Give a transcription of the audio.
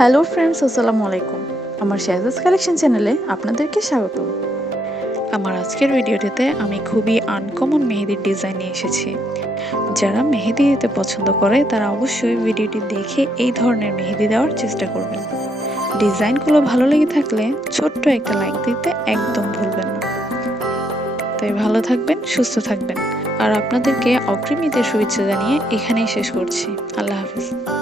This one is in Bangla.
হ্যালো ফ্রেন্ডস, আসসালামু আলাইকুম। আমার শাহজাজ কালেকশন চ্যানেলে আপনাদেরকে স্বাগত। আমার আজকের ভিডিওটিতে আমি খুবই আনকমন মেহেদির ডিজাইন নিয়ে এসেছি। যারা মেহেদি দিতে পছন্দ করে তারা অবশ্যই ভিডিওটি দেখে এই ধরনের মেহেদি দেওয়ার চেষ্টা করবেন। ডিজাইনগুলো ভালো লেগে থাকলে ছোট্ট একটা লাইক দিতে একদম ভুলবেন না। তাই ভালো থাকবেন, সুস্থ থাকবেন। আর আপনাদেরকে অগ্রিম ঈদের শুভেচ্ছা জানিয়ে এখানেই শেষ করছি। আল্লাহ হাফিজ।